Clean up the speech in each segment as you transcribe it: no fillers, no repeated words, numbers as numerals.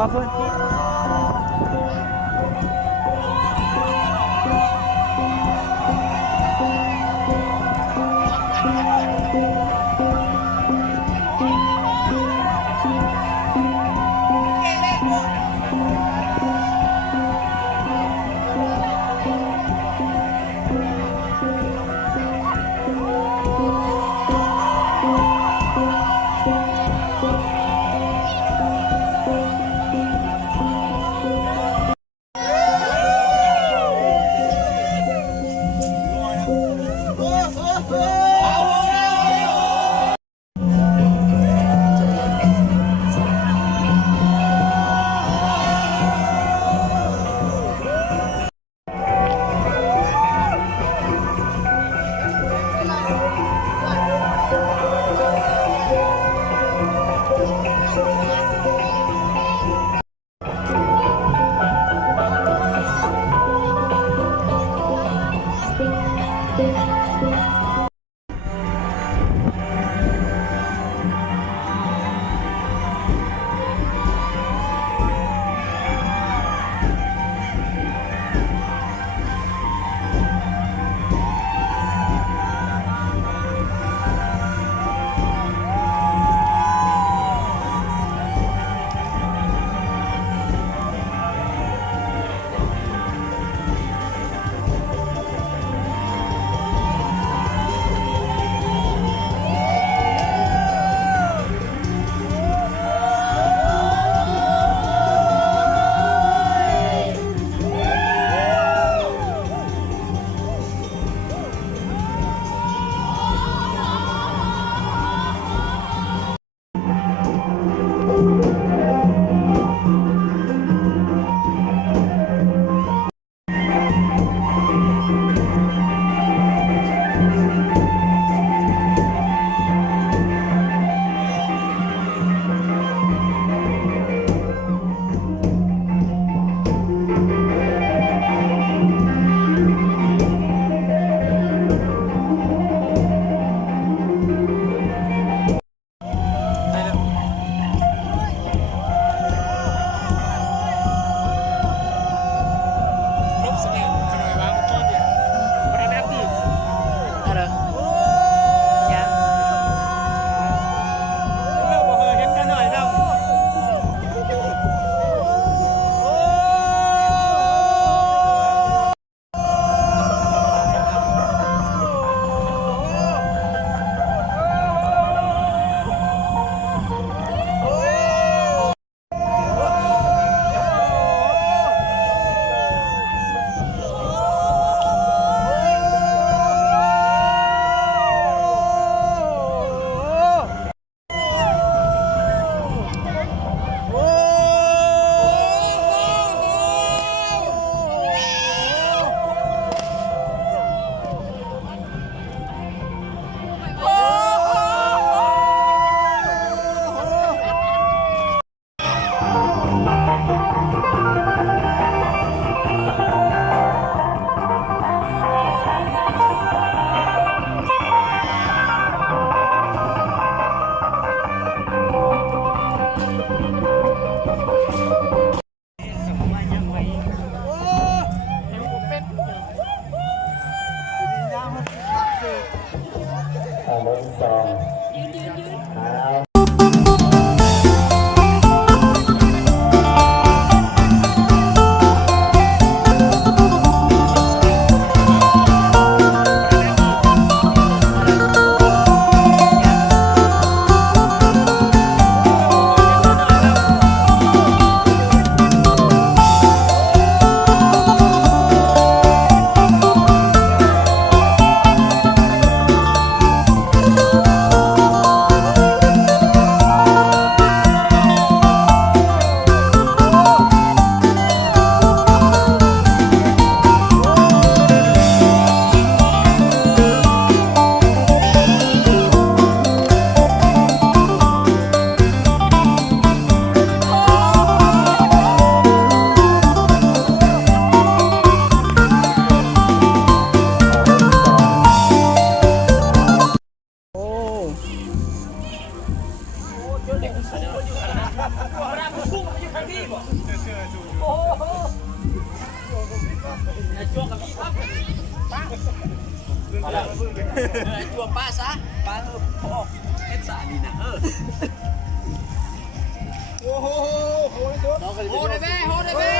อเฟิร์น โอ้โหจั่วกับพี่ครับจั่วป้าซะป้าพอเอ็ดสาดีนะโอ้โหโหได้แม่โหได้แม่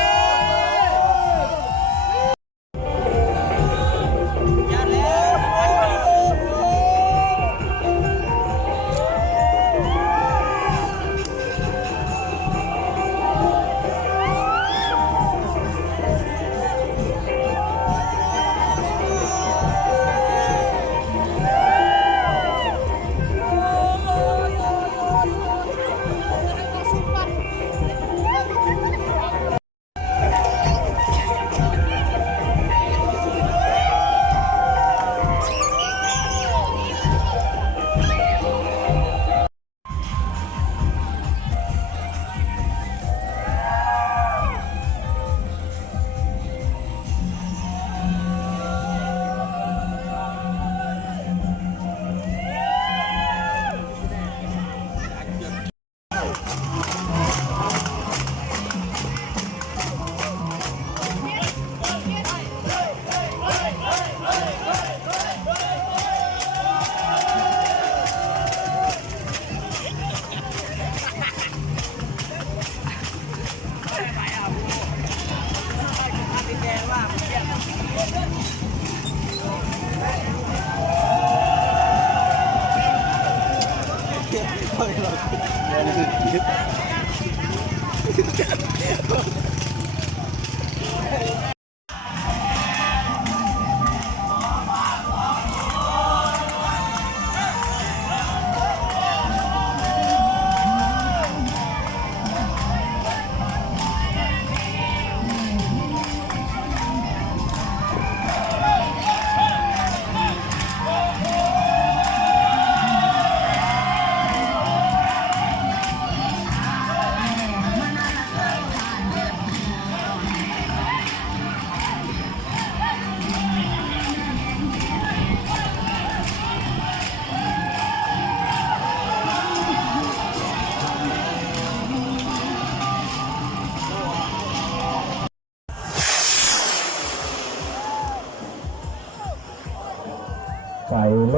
ไปเล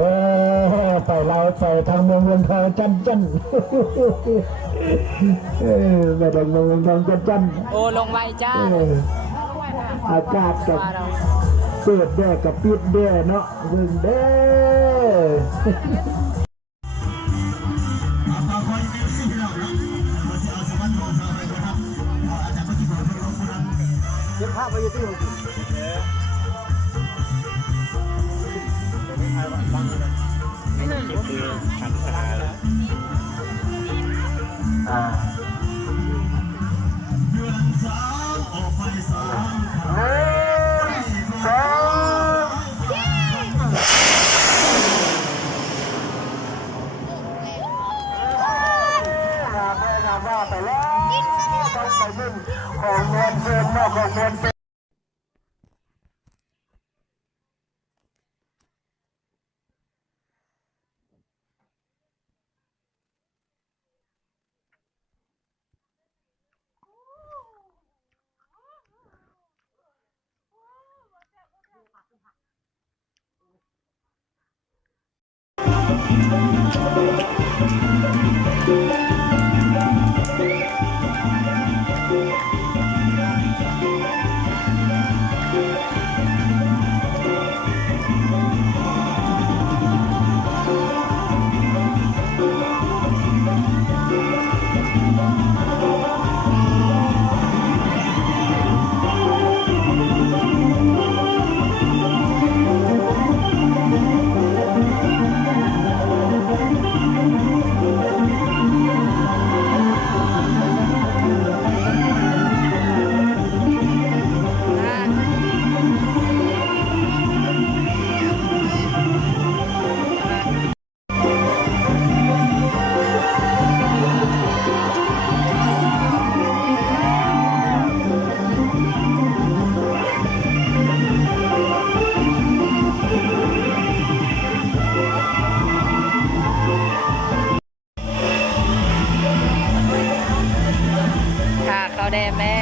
ยไปเราไปทางเมืองทองจันจันไปทางเมืองทองจันจันโอ้ลงไวจ้าอากาศกับเปิดแดดกับปิดแดดเนาะเบิ่งเด้เก็บภาพไว้อยู่ที่ว่าไปแล้วต้องไปนึ่งของเงินเงินนอกของเงิน แดมแม่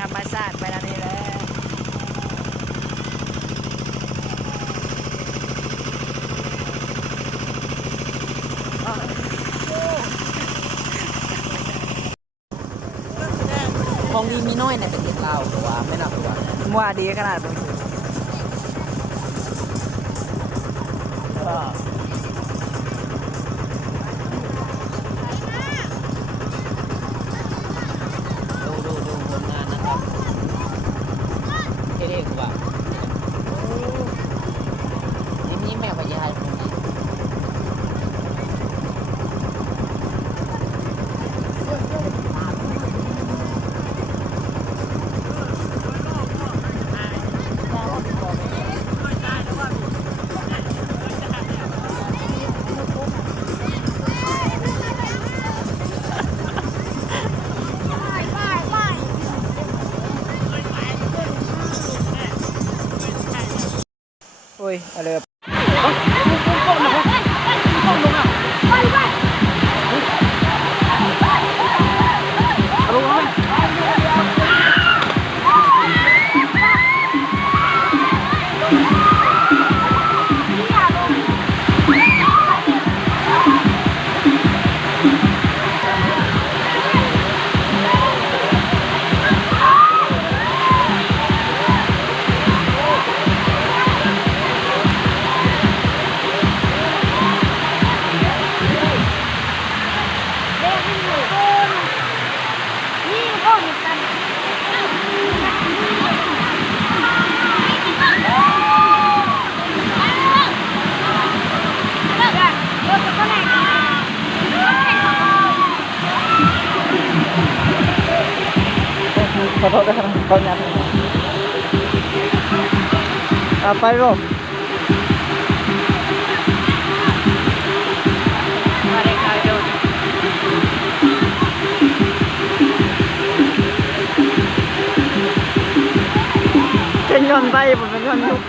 ธรรมชาติไปแล้วนี่แหละของดีมีน้อยในประเทศเราแต่ว่าไม่นับตัวว่าดีขนาดนี้ดูผลงานนะครับเท่ๆกว่านี่แม่พยายตรงนี้โอ้ยอะไรแบบขอโทษด้วยครับตอนนี้ไปลูกมาเลยค่ะดูเป็นยนต์ไปผมเป็นยนต์ยุก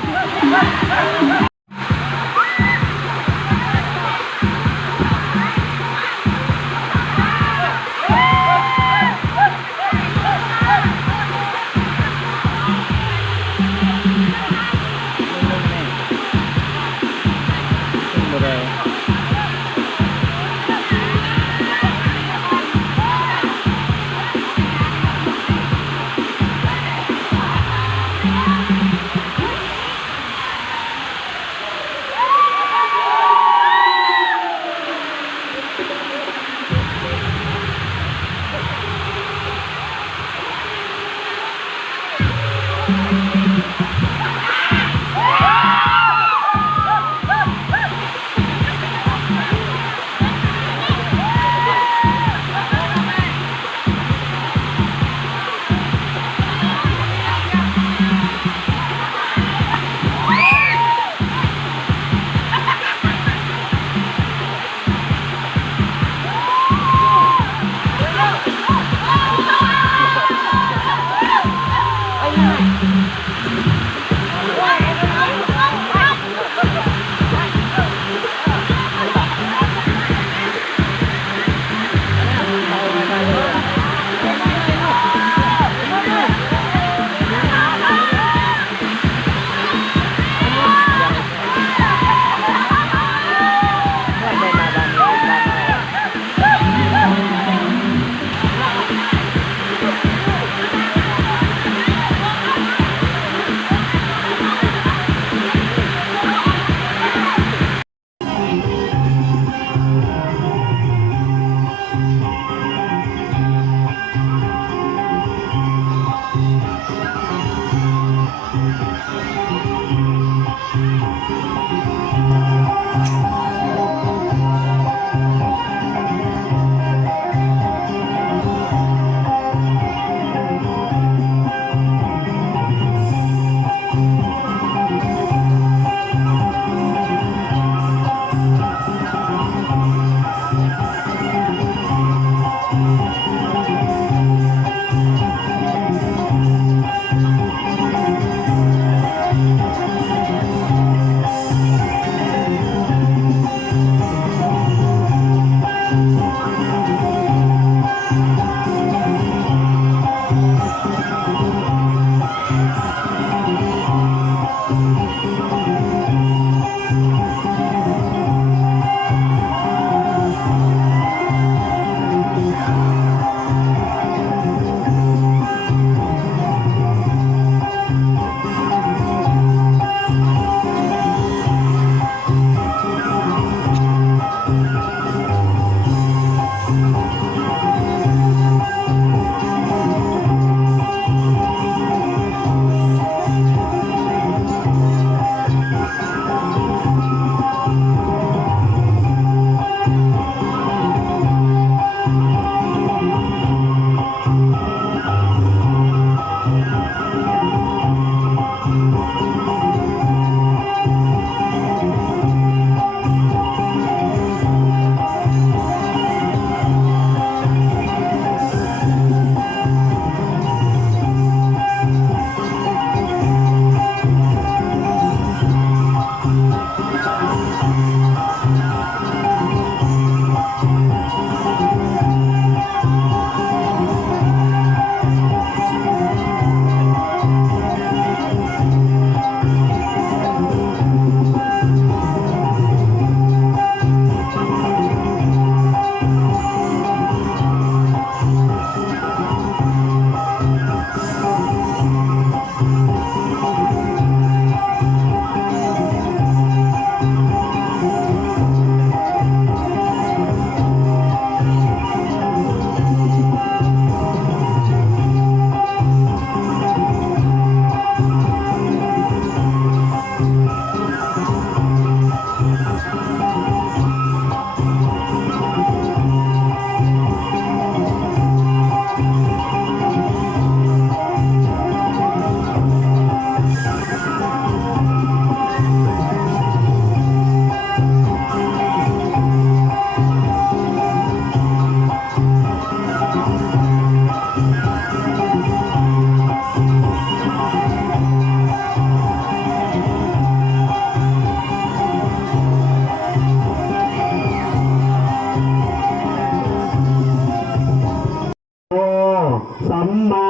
สัมมา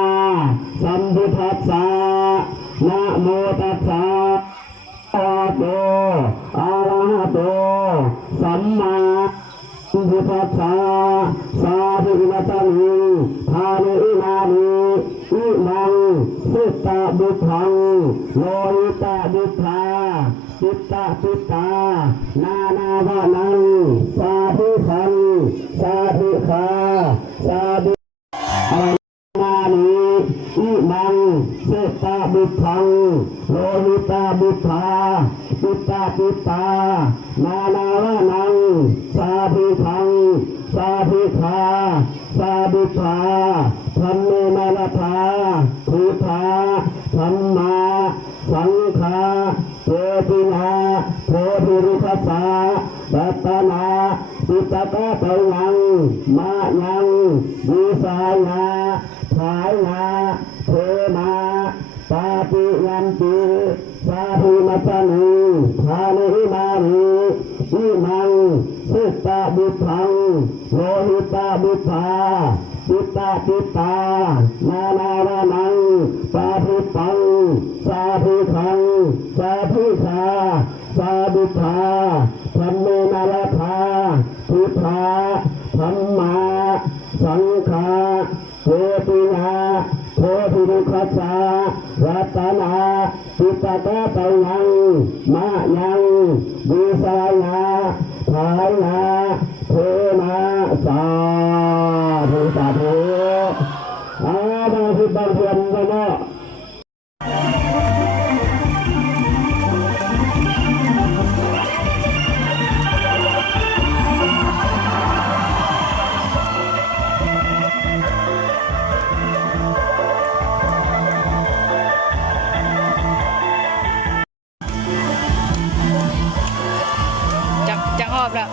สัมพุทธัสสะนะโมตัสสะอะระหะโตอะระหะโตสัมมาสัมพุทธัสสะสาธุนะตังทานิอิมานิอิมังสุตตะบุทังโลหิตะบุทาจิตตะจิตตานานาวะนังสาธุขันสาธุขาสาธุนานิอิมังสุตตะบุทังโลหิตะบุทาจิตตะจิตตานานาวะนังสาธุขันสาธุขาสาธุขาธัมเมนะละทาพุทธาธัมมาสังฆาเทปินาโพธิริคัสสะรัตนาปิตกะเตยังมายังวิสายาภายนาเทมาปาปิยันติสาธุมัสสนิทานิมานิอิมังสุตตะบุทังโลหิตะบุทาจิตตะจิตตานานาวะนังสาธุตังสาธุขังสาธุขาสาธุขาธัมเมนะละทาพุทธาธัมมาสังฆาเทปินาโพธิริคัสสะรัตนาปิตกะเตยังมายังวิสายาภายนาเทมาสาธุสาธุบางทีบางเพื่อนก็เนาะจะหอบแล้ว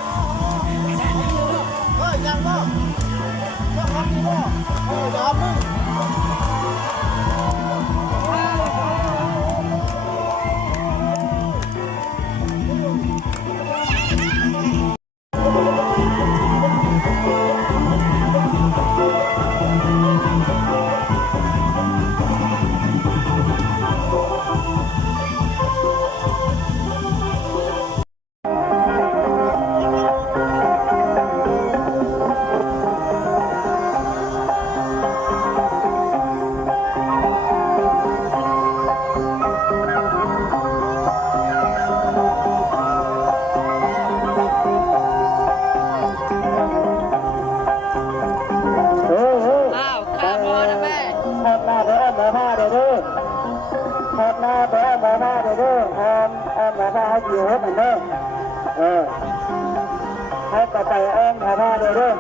ให้กระต่ายเอ็มหาผ้าเลยด้วย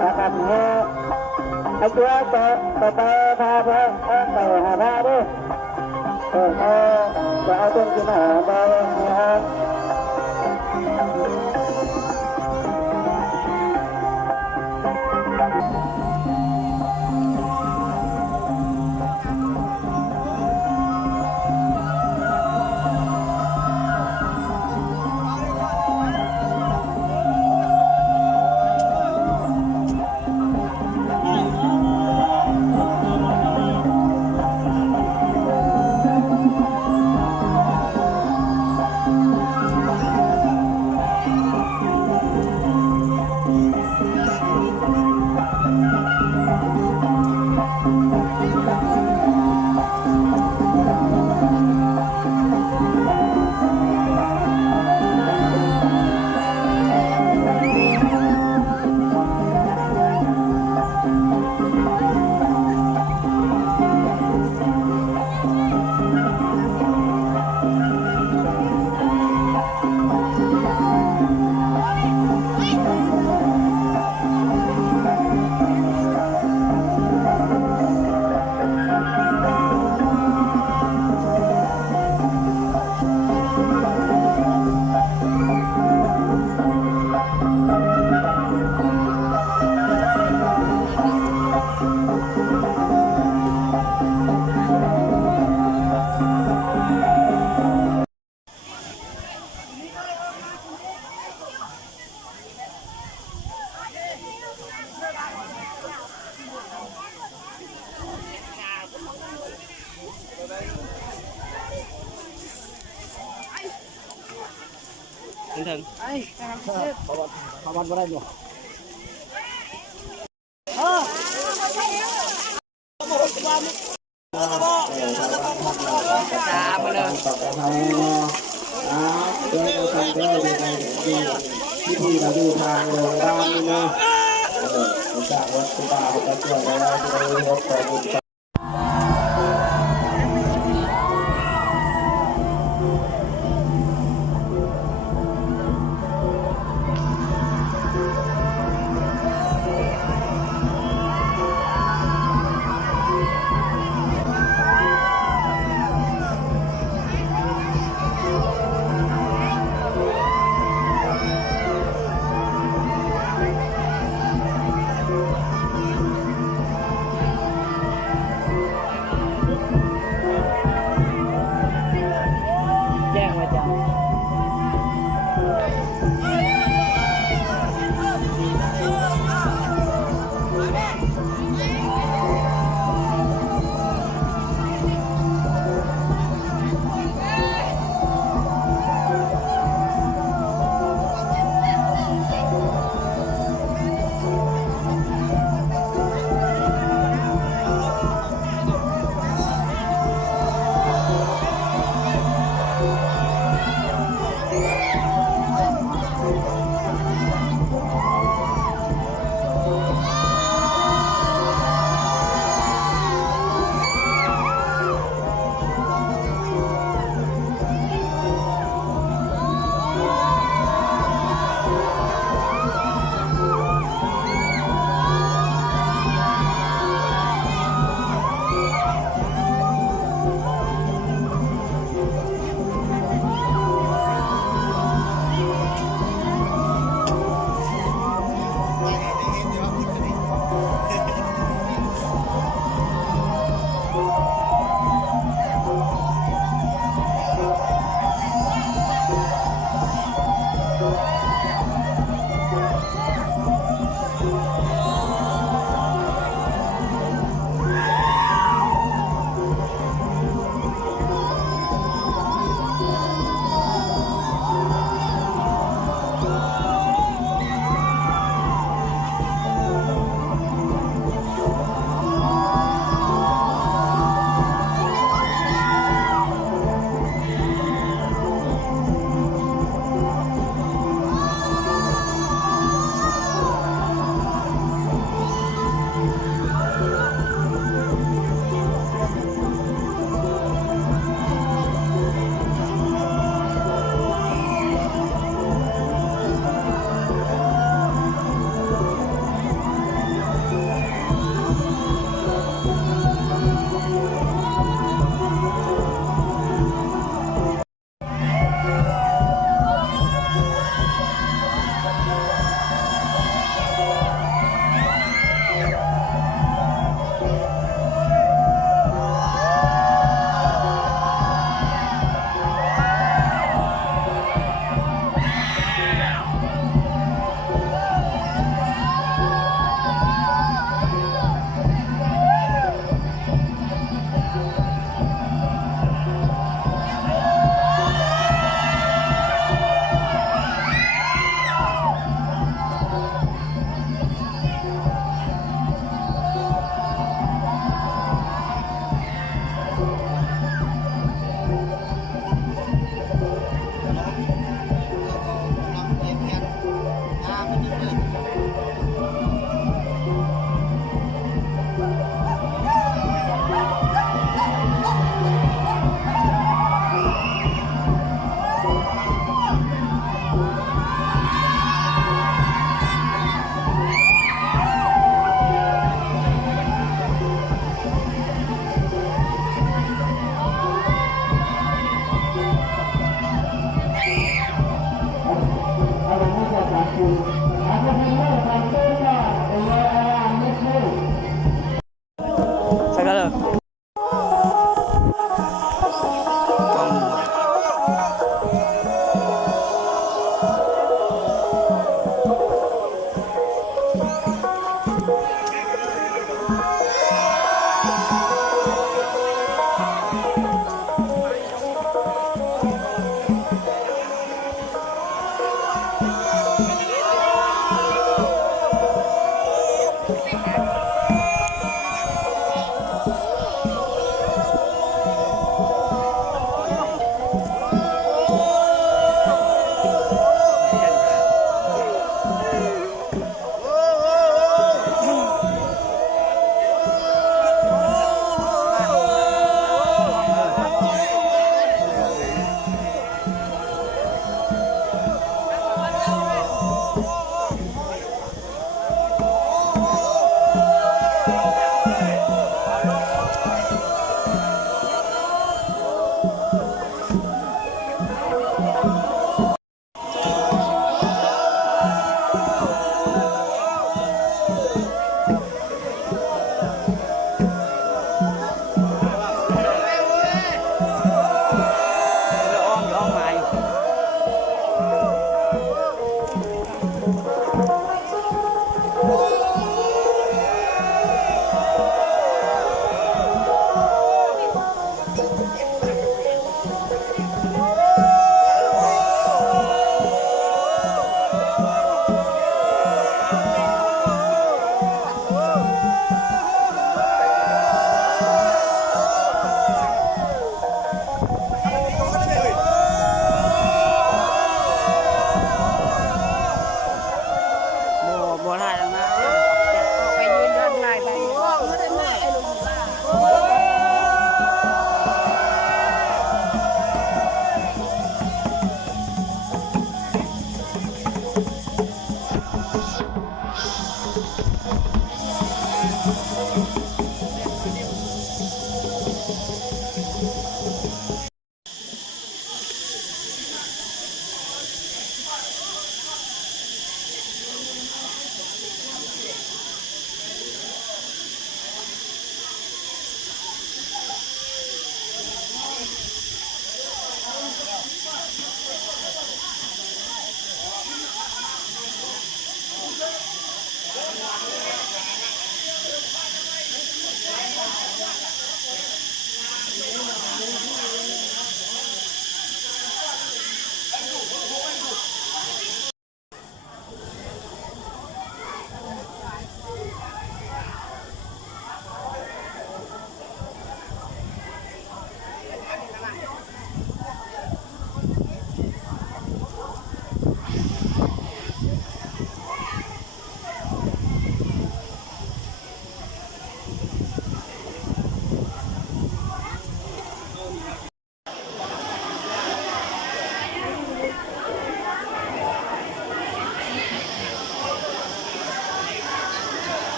นะครับให้ตัวกระต่ายพาเพื่อนเอ็มไปหาผ้าด้วยจะเอาต้นกินหาไปนะครับ ถึง เขาวัดบ่ได้บ่ ช้ามาเลย พิธีเราดูทางโรงบ้านนี่นะจากวัดสุบาพระช่วยเราจะได้รับขอบคุณ แจ้งมาจ้ะ เ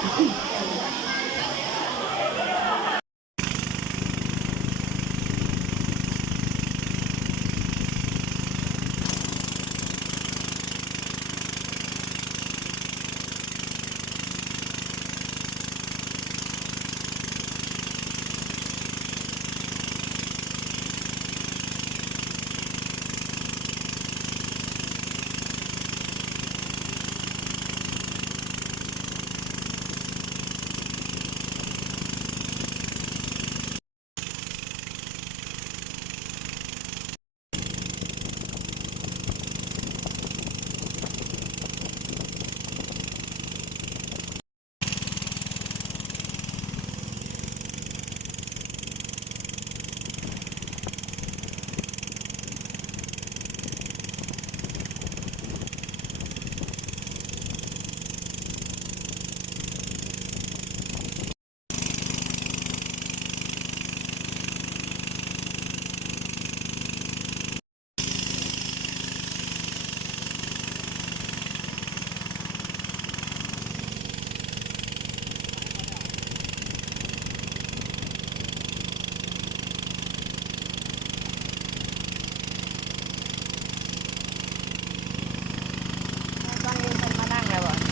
ต้องยืนคนมานั่งเลยบ่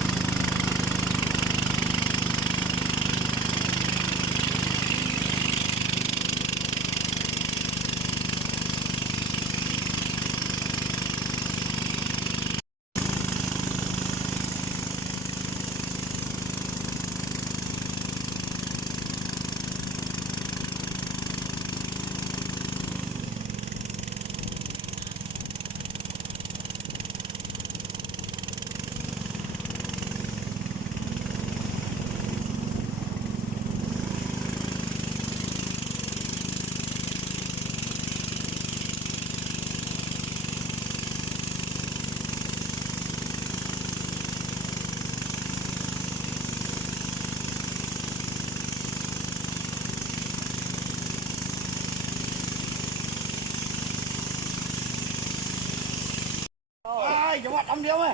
จังหวัดลำเดียวไหม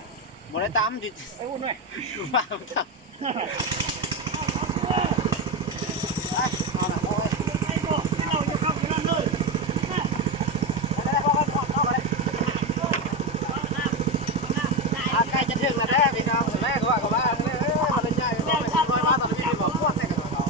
บ่ได้ตามจิไอ้อุ่นไหมมาจับใกล้จะถึงแล้วแม่พี่น้องแม่ก็ว่ามาเลยใหญ่มาเลยมาตอนนี้บอกพวกแต่กันเรา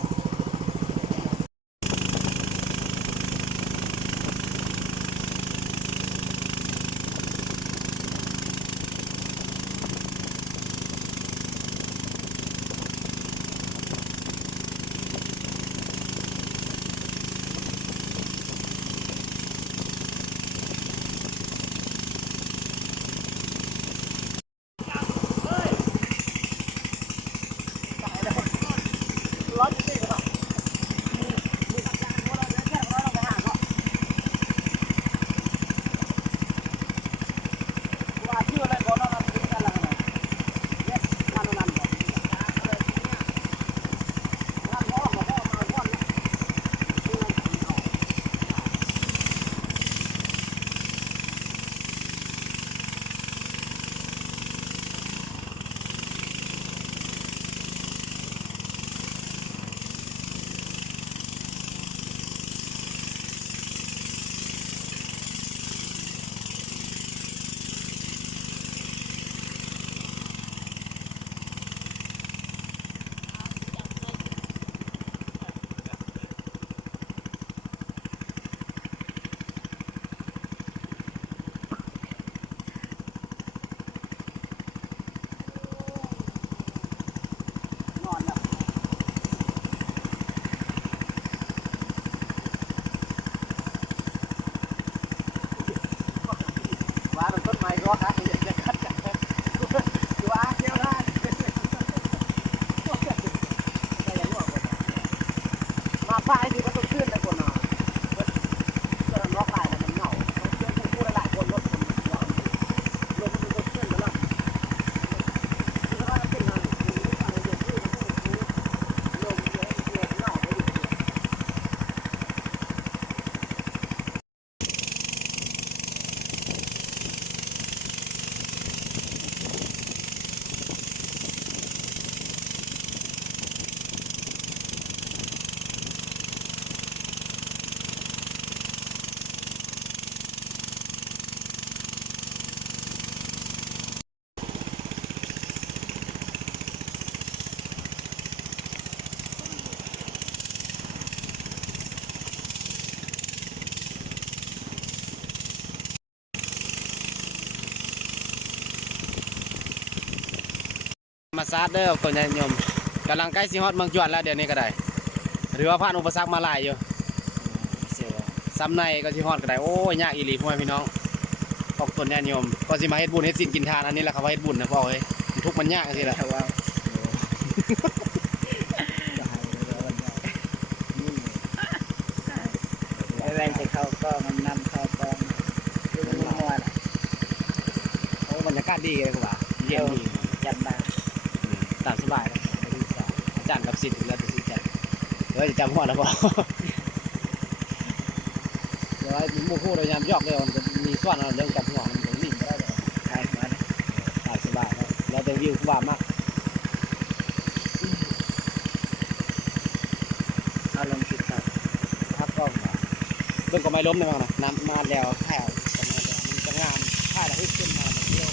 có khác thì để cắt chặt thôi chú á kéo ra mà phải thì có thường xuyên là còn nó lại là nó nhỏ nó chưa không mua lại còn nó nhỏ rồi nó thường xuyên đó là nóเป็นอะไรอะไรอย่างนี้ลงเยอะเยอะหน่อย เ ราสาทเด้อคนญาติโยมกำลังใกล้สิฮอดเมืองจวนแล้วเดี๋ยวนี้ก็ได้หรือว่าผ่านอุปสรรคมาหลายอยู่ เสียว ซ้ำในก็สิฮอดก็ได้โอ้ยยากอีหลีพ่อแม่พี่น้องขอบคนญาติโยมก็สิมาเฮ็ดบุญเฮ็ดศีลกินทานอันนี้แหละครับว่าเฮ็ดบุญนะพ่อเอ้ยทุกข์มันยากจังซี่แหละ แต่ว่าแรงจะเข้าก็มันนำเข้ากองดูมันมัวน่ะ โอ้บรรยากาศดีเลยครับว่าเย็นดี จันบา ตามสบายนะอาจารย์กับศิษย์แล้วแต่สิจัดเฮ้ยจำหัวแล้วพ่อเดี๋ยวไอ้หมู่คู่เรายามยอกเลยมันจะมีส่วนเรื่องจำหัวมันจะนิ่งก็ได้เลย ใช่มาเนี่ย ตามสบายครับแล้วแต่วิวว่ามาก เอาลงติดต่อ ครับก็เรื่องก็ไม่ล้มเลยมั้งนะน้ำมาแล้วแผ่วประมาณแล้วมันจะงามถ้าเราให้ขึ้นมามันเที่ยว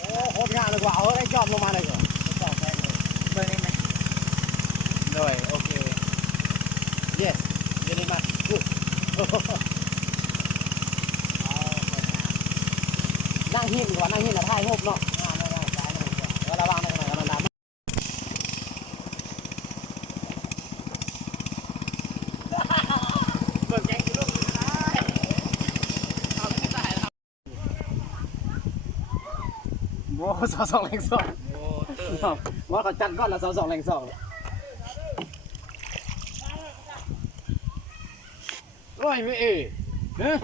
โอ้โคตรงามเลยกว่าเอาไอ้จอมลงมาเลยก่อน สองแค่เลยเบอร์นี้ไหม ด้วยโอเค yes เดี๋ยวนี้มานั่งหินก่อนนั่งหินแล้วถ่ายรูปเนาะแล้วระวังนะขนาดนั้นนะเบิกแกงกินลูกเอาไม่ตายแล้วโม่สองแรงสอง โอ้เตอ ว่าเขาจัดก้อนละสองแรงสองร้อยไม่เอ๋เฮ้ย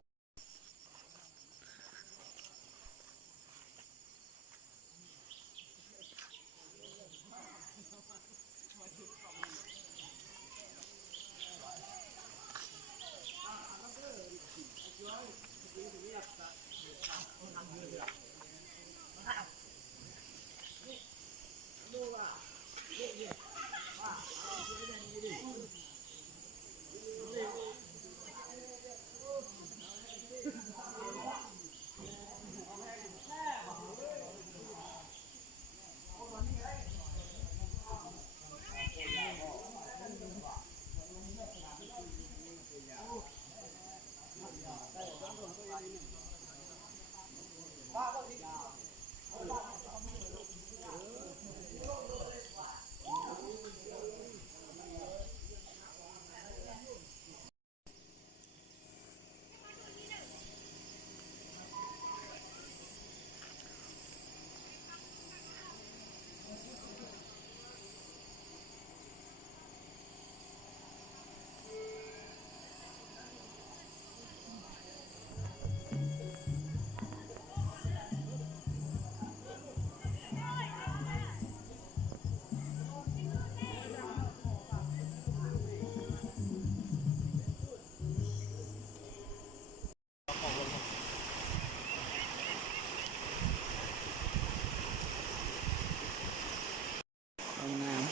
งาม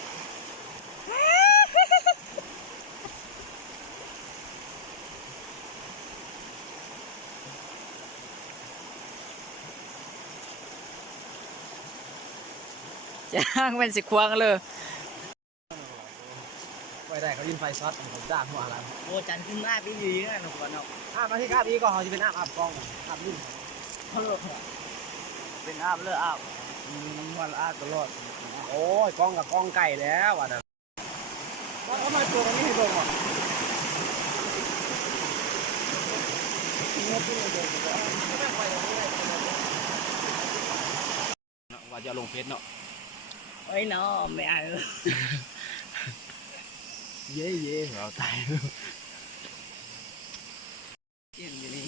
จ้างเป็นสิควงเลย ไปได้เขายินไฟช็อตผมจ้างหัวอะไร โอ้จันขึ้นมาปีดีนะหนูก่อนเนาะ อาบมาที่คาบอีกก็เขาจะเป็นอาบกล้องอาบยุ่งเขาเลิก เป็นอาบเลืออาบวันอาบตลอด โอ้ยกล้องกับกล้องไก่แล้วอ่ะนะว่าทำไมตัวมันไม่ให้ลงอ่ะไม่ค่อยลงเลย จะลงเฟซเนาะ โอ้ยเนาะไม่เอา เย่เย่เราตาย เกี่ยงอยู่นี่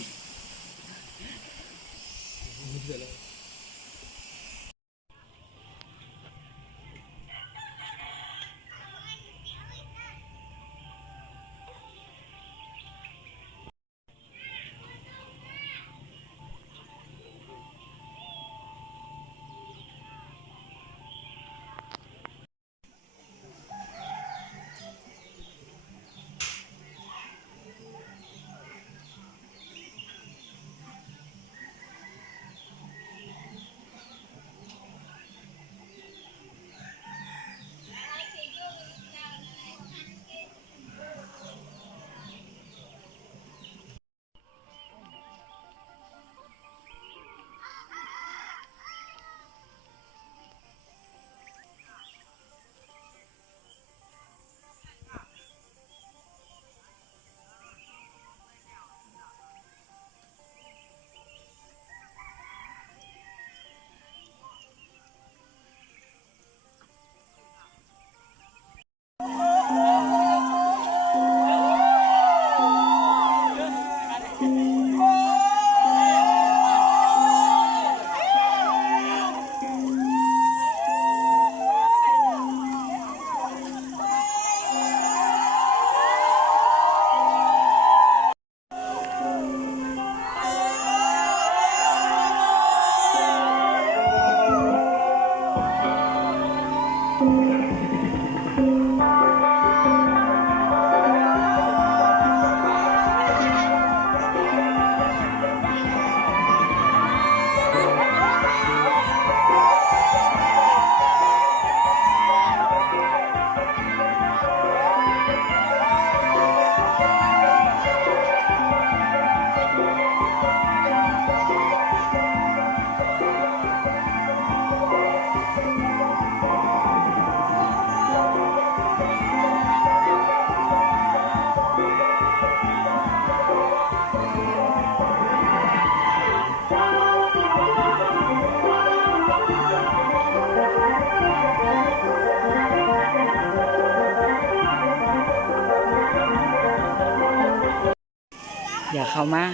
อย่าเข้ามา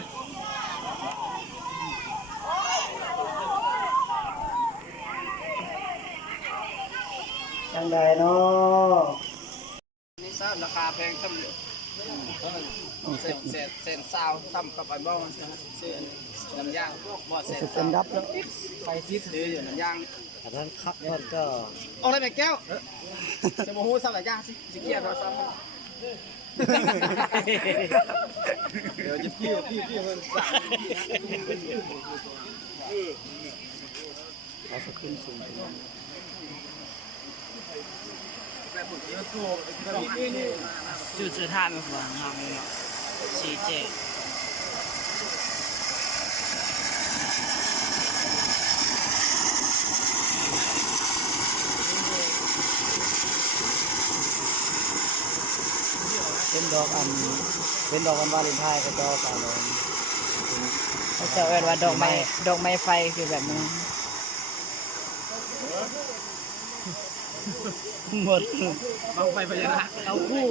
จังใดเนาะ นี่ทราบราคาแพงซ้ำอยู่เส้นซาวซ้ำกับไอ้บ้องเส้นน้ำยางบ่เส้น เป็นรับแล้ว ไฟซีดซื้ออยู่น้ำยาง แต่ท่านครับก็ เอาอะไรแม่แก้วจะโมโหซ้ำหลายอย่างสิเกียร์เราซ้ำเดี๋ยวจะพี่มันสั่ง เอาสักขึ้นสูง จุดสุดท้ายมันคือทางนี้ชี้เจเป็นดอกอันเป็นดอกวันวาเลนไทน์ก็จะเอาไปเลยเขาจะเรียกว่าดอกไม้ไฟคือแบบนี้หมด บังไฟพญานาค เอาคู่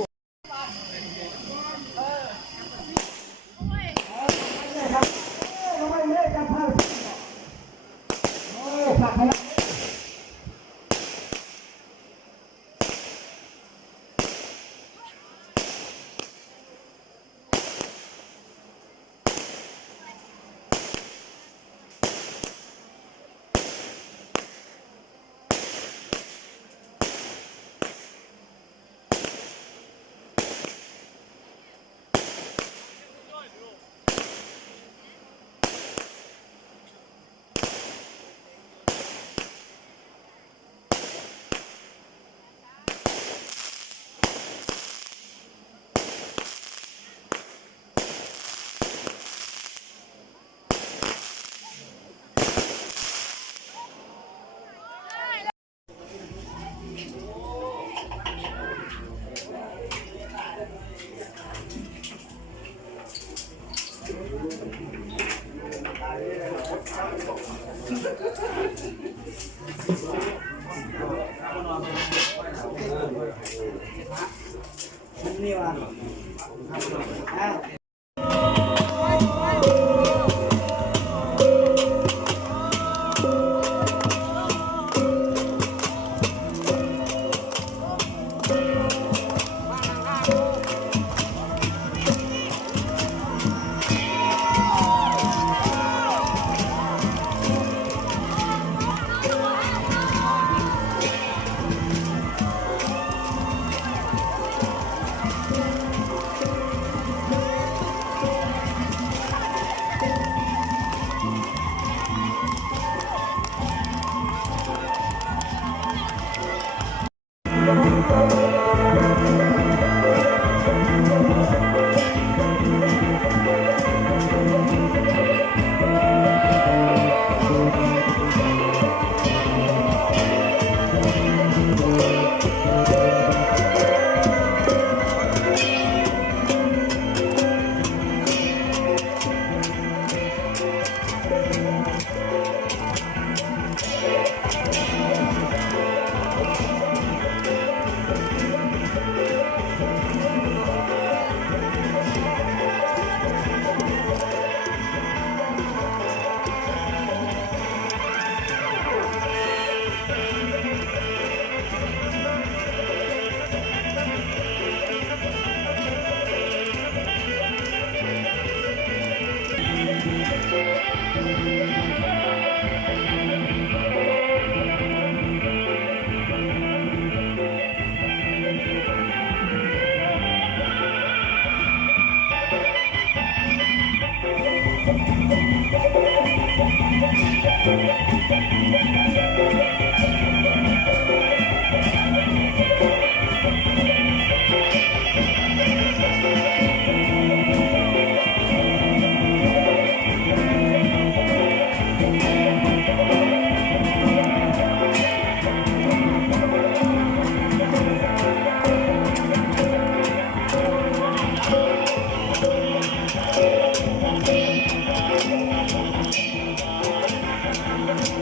Thank you.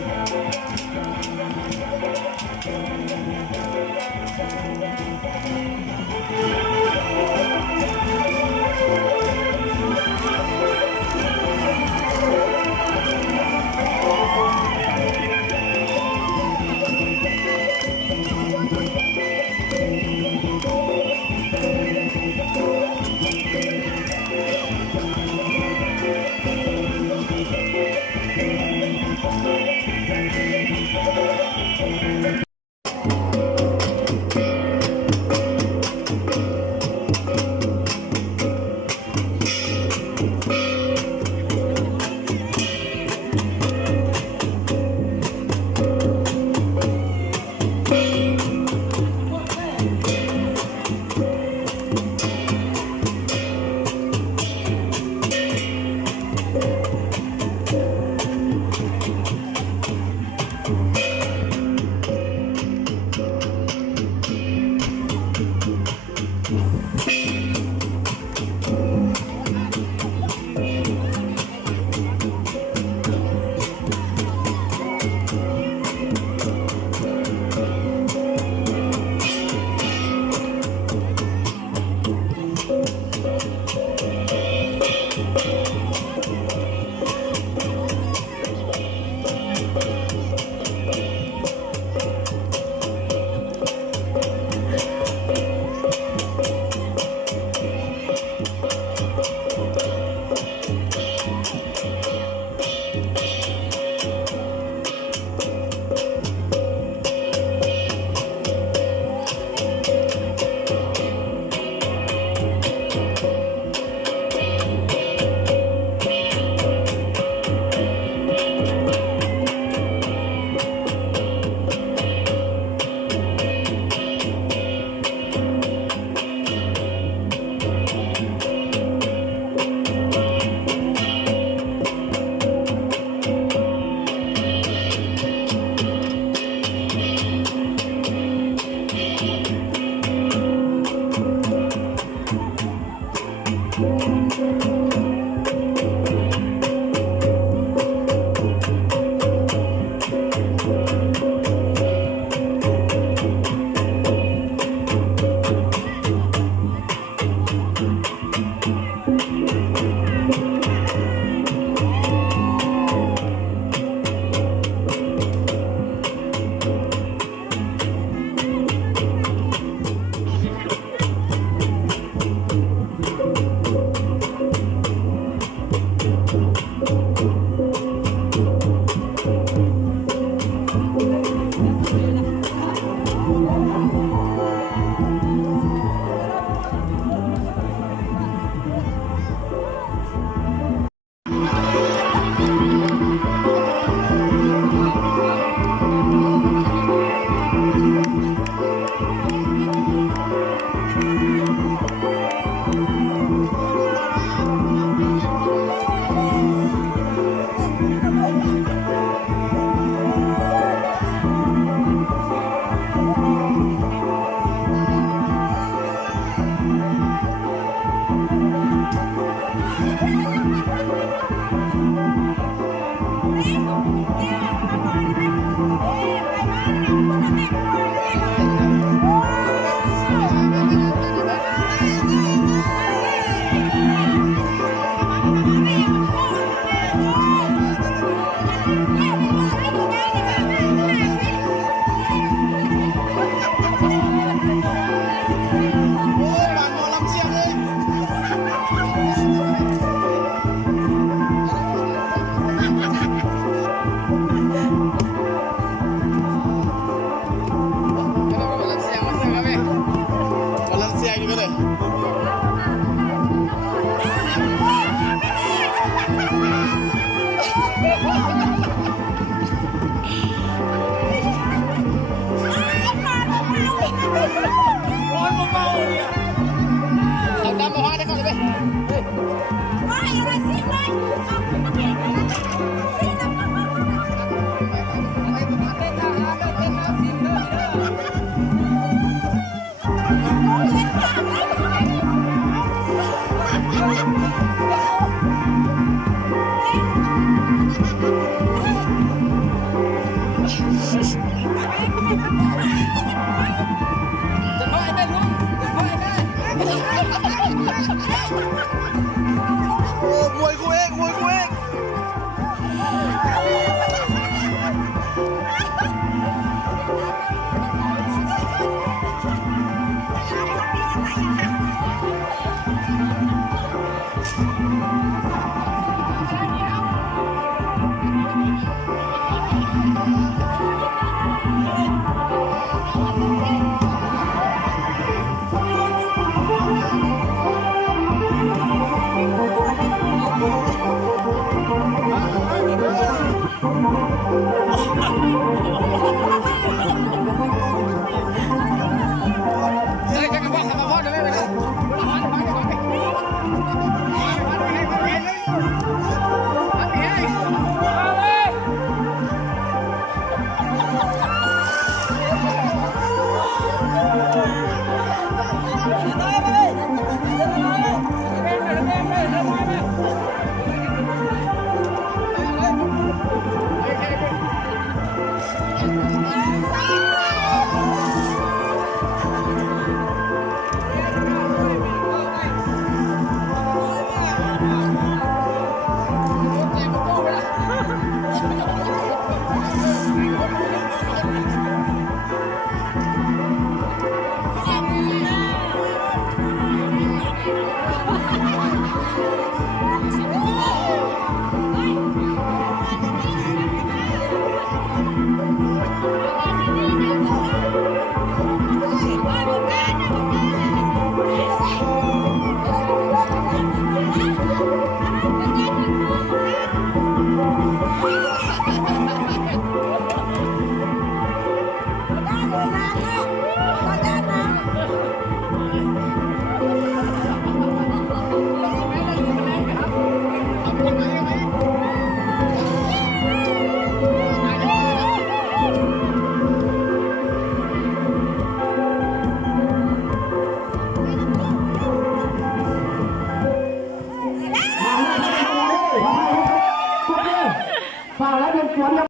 ฝ่าแล้วเป็นสวน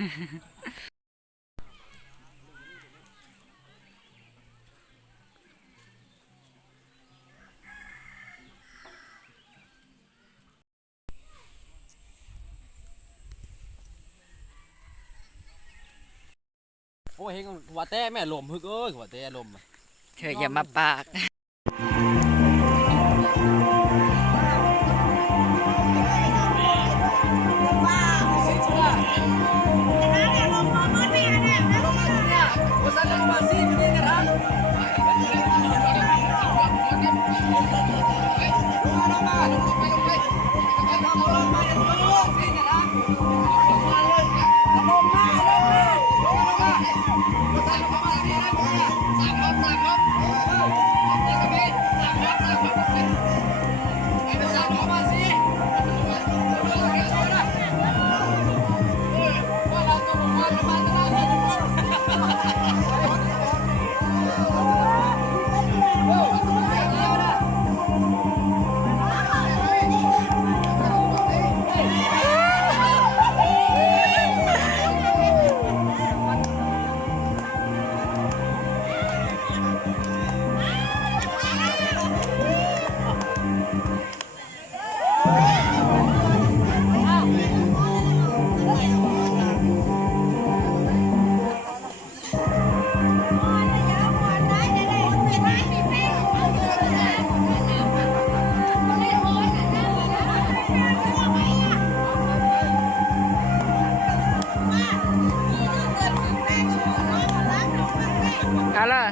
โอ้เฮงหัวแต้แม่ลมฮึกเอ้ยหัวแต้ลม เธออย่ามาปาก เอาล่ะ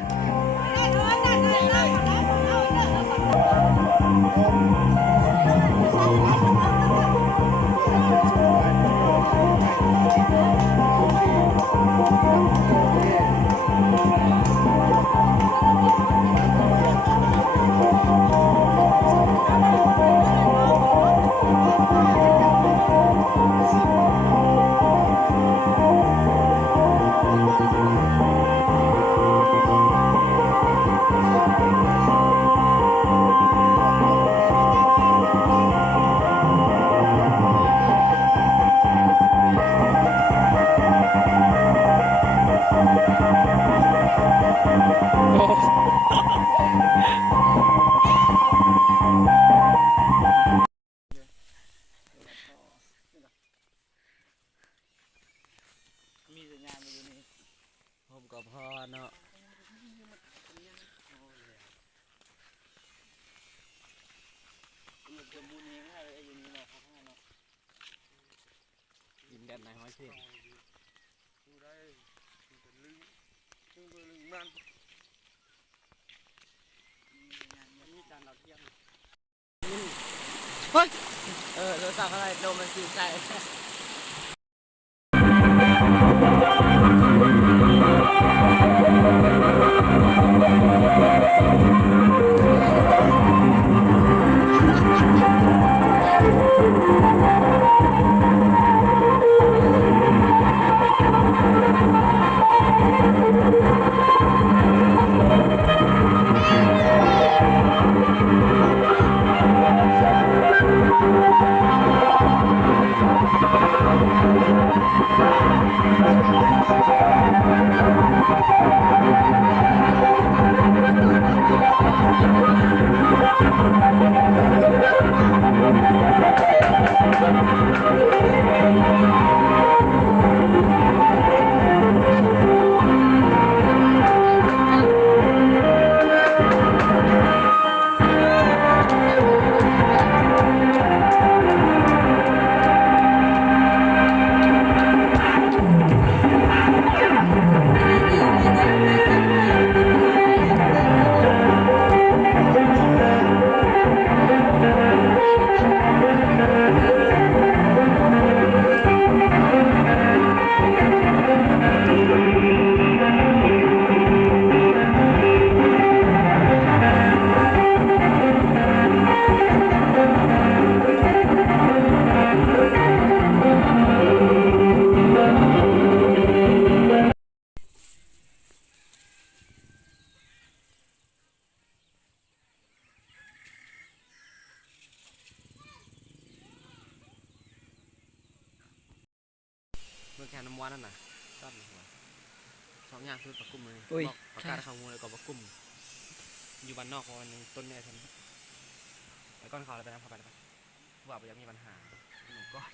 นี้ไม่ใช่อยู่นี่เนาะครับเนาะ ยินแดนนายห้อยเพ่งดูได้มันจะลึงซึ่งก็ลึงนั่นมีจานเราเทียม เฮ้ยโทรศัพท์อะไรโดนมันจีใจเมื่อแค่น้ำวันนั่นน่ะตั้มหัวสองอย่างคือปลากุ้มเลย อุ้ย ประกาศข่าวงูเลยกับปลากุ้มอยู่บ้านนอกวันนึงต้นเนี่ยฉันแล้วก้อนเขาเลยไปนะพาไปเลยไปว่าไปยังมีปัญหา